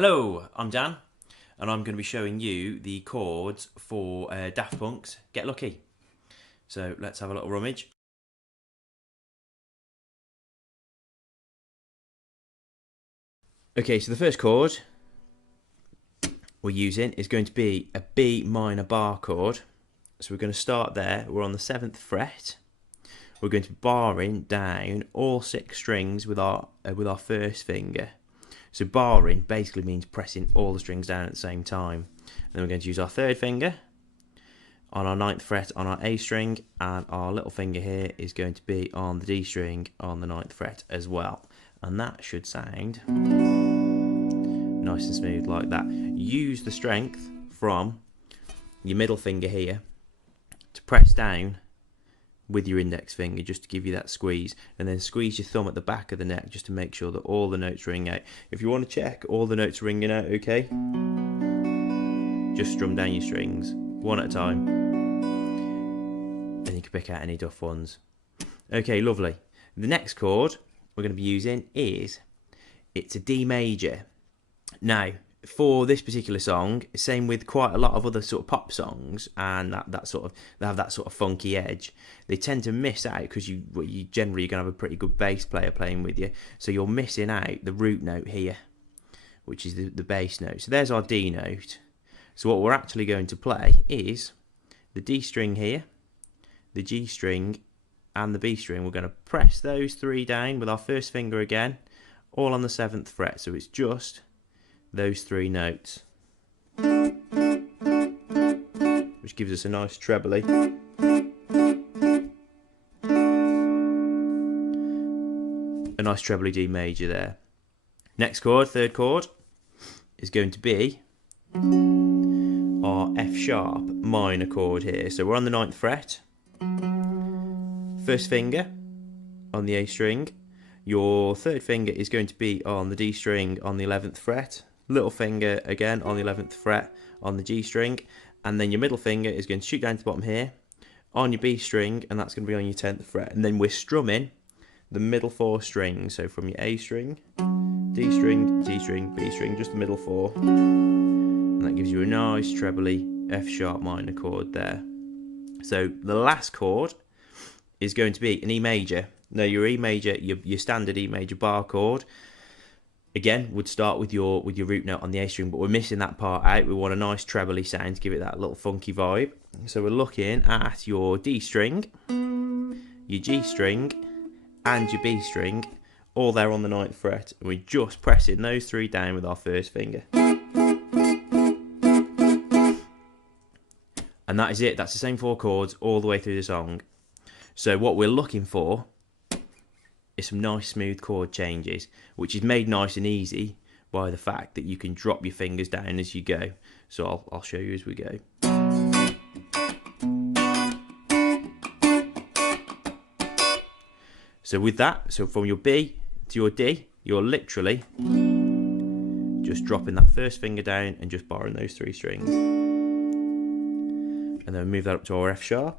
Hello, I'm Dan, and I'm going to be showing you the chords for Daft Punk's Get Lucky. So let's have a little rummage. Okay, so the first chord we're using is going to be a B minor bar chord. So we're going to start there. We're on the 7th fret. We're going to be barring down all 6 strings with our first finger. So barring basically means pressing all the strings down at the same time. And then we're going to use our 3rd finger on our 9th fret on our A string, and our little finger here is going to be on the D string on the 9th fret as well. And that should sound nice and smooth like that. Use the strength from your middle finger here to press down with your index finger, just to give you that squeeze, and then squeeze your thumb at the back of the neck just to make sure that all the notes ring out. If you want to check all the notes ringing out okay, just strum down your strings one at a time and you can pick out any duff ones. Okay, lovely. The next chord we're going to be using it's a D major. Now for this particular song, same with quite a lot of other sort of pop songs, and they have that sort of funky edge. They tend to miss out because you generally you're going to have a pretty good bass player playing with you, so you're missing out the root note here, which is the bass note. So there's our D note. So what we're actually going to play is the D string here, the G string, and the B string. We're going to press those 3 down with our first finger again, all on the 7th fret. So it's just those 3 notes, which gives us a nice trebly. A nice trebly D major there. Next chord, 3rd chord, is going to be our F sharp minor chord here. So we're on the 9th fret, first finger on the A string, your 3rd finger is going to be on the D string on the 11th fret, little finger again on the 11th fret on the G string, and then your middle finger is going to shoot down to the bottom here on your B string, and that's going to be on your 10th fret. And then we're strumming the middle 4 strings, so from your A string, D string, G string, B string, just the middle 4, and that gives you a nice trebly F sharp minor chord there. So the last chord is going to be an E major. Now your E major, your standard E major bar chord, again, would start with your root note on the A string, but we're missing that part out. We want a nice trebly sound to give it that little funky vibe. So we're looking at your D string, your G string, and your B string, all there on the 9th fret, and we're just pressing those 3 down with our first finger. And that is it. That's the same 4 chords all the way through the song. So what we're looking for is some nice smooth chord changes, which is made nice and easy by the fact that you can drop your fingers down as you go. So I'll show you as we go. So with that, so from your B to your D, you're literally just dropping that first finger down and just barring those 3 strings. And then we move that up to our F sharp.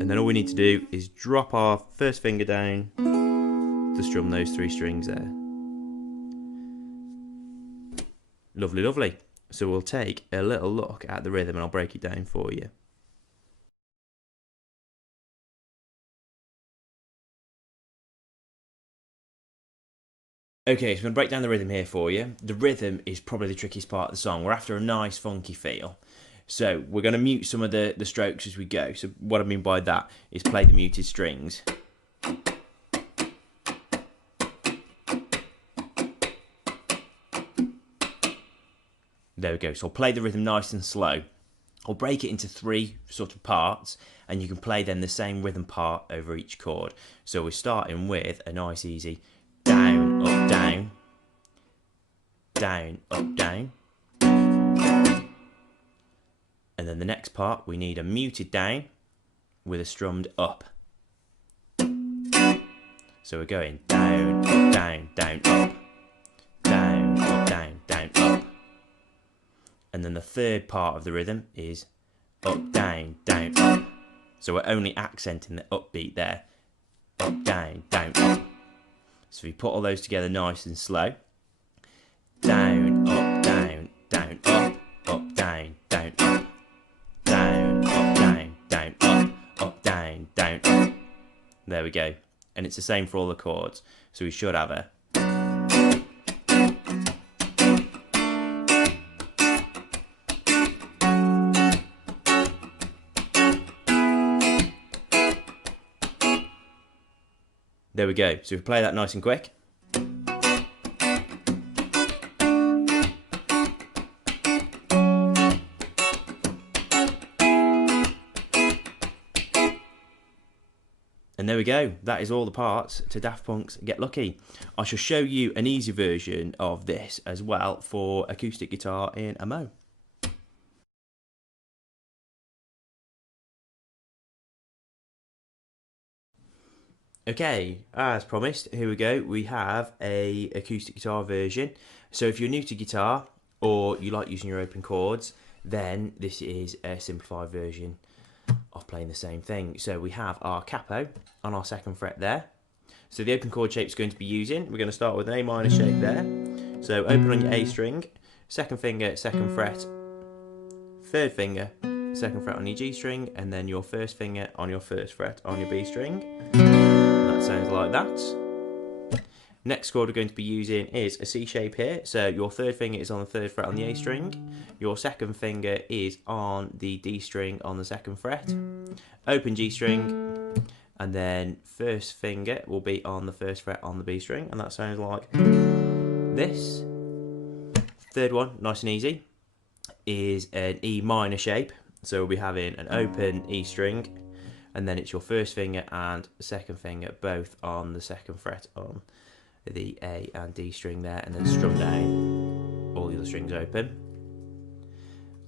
And then all we need to do is drop our first finger down to strum those 3 strings there. Lovely, lovely. So we'll take a little look at the rhythm and I'll break it down for you. Okay, so I'm going to break down the rhythm here for you. The rhythm is probably the trickiest part of the song. We're after a nice funky feel. So we're going to mute some of the strokes as we go. So what I mean by that is play the muted strings. There we go. So I'll play the rhythm nice and slow. I'll break it into 3 sort of parts, and you can play then the same rhythm part over each chord. So we're starting with a nice easy down, up, down, down, up, down. And then the next part, we need a muted down with a strummed up. So we're going down, up, down, down, up, down, up, down, down, up. And then the 3rd part of the rhythm is up, down, down, up. So we're only accenting the upbeat there. Up, down, up. So if you put all those together nice and slow, down, up, down, down, up, down, down, up, down, up, down, down, up, down, down, up. There we go. And it's the same for all the chords. So we should have a. There we go. So if we play that nice and quick. And there we go, that is all the parts to Daft Punk's Get Lucky. I shall show you an easy version of this as well for acoustic guitar in a Mo. Okay, as promised, here we go. We have a acoustic guitar version. So if you're new to guitar or you like using your open chords, then this is a simplified version of playing the same thing. So we have our capo on our 2nd fret there. So the open chord shape is going to be using, we're going to start with an A minor shape there. So open on your A string, 2nd finger, 2nd fret, 3rd finger, 2nd fret on your G string, and then your 1st finger on your 1st fret on your B string. That sounds like that. Next chord we're going to be using is a C shape here. So your 3rd finger is on the 3rd fret on the A string. Your 2nd finger is on the D string on the 2nd fret. Open G string. And then 1st finger will be on the 1st fret on the B string. And that sounds like this. 3rd one, nice and easy, is an E minor shape. So we'll be having an open E string. And then it's your 1st finger and 2nd finger both on the 2nd fret on the A and D string there, and then strum down, all the other strings open.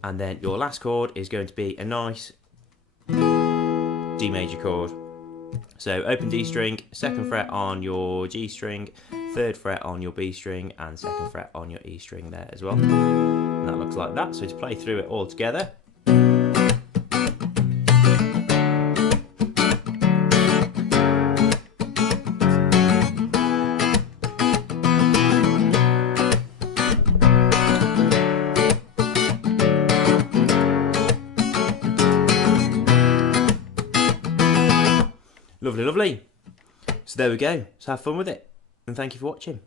And then your last chord is going to be a nice D major chord. So open D string, 2nd fret on your G string, 3rd fret on your B string, and 2nd fret on your E string there as well. And that looks like that. So to play through it all together. Lovely, lovely. So there we go. So have fun with it. And thank you for watching.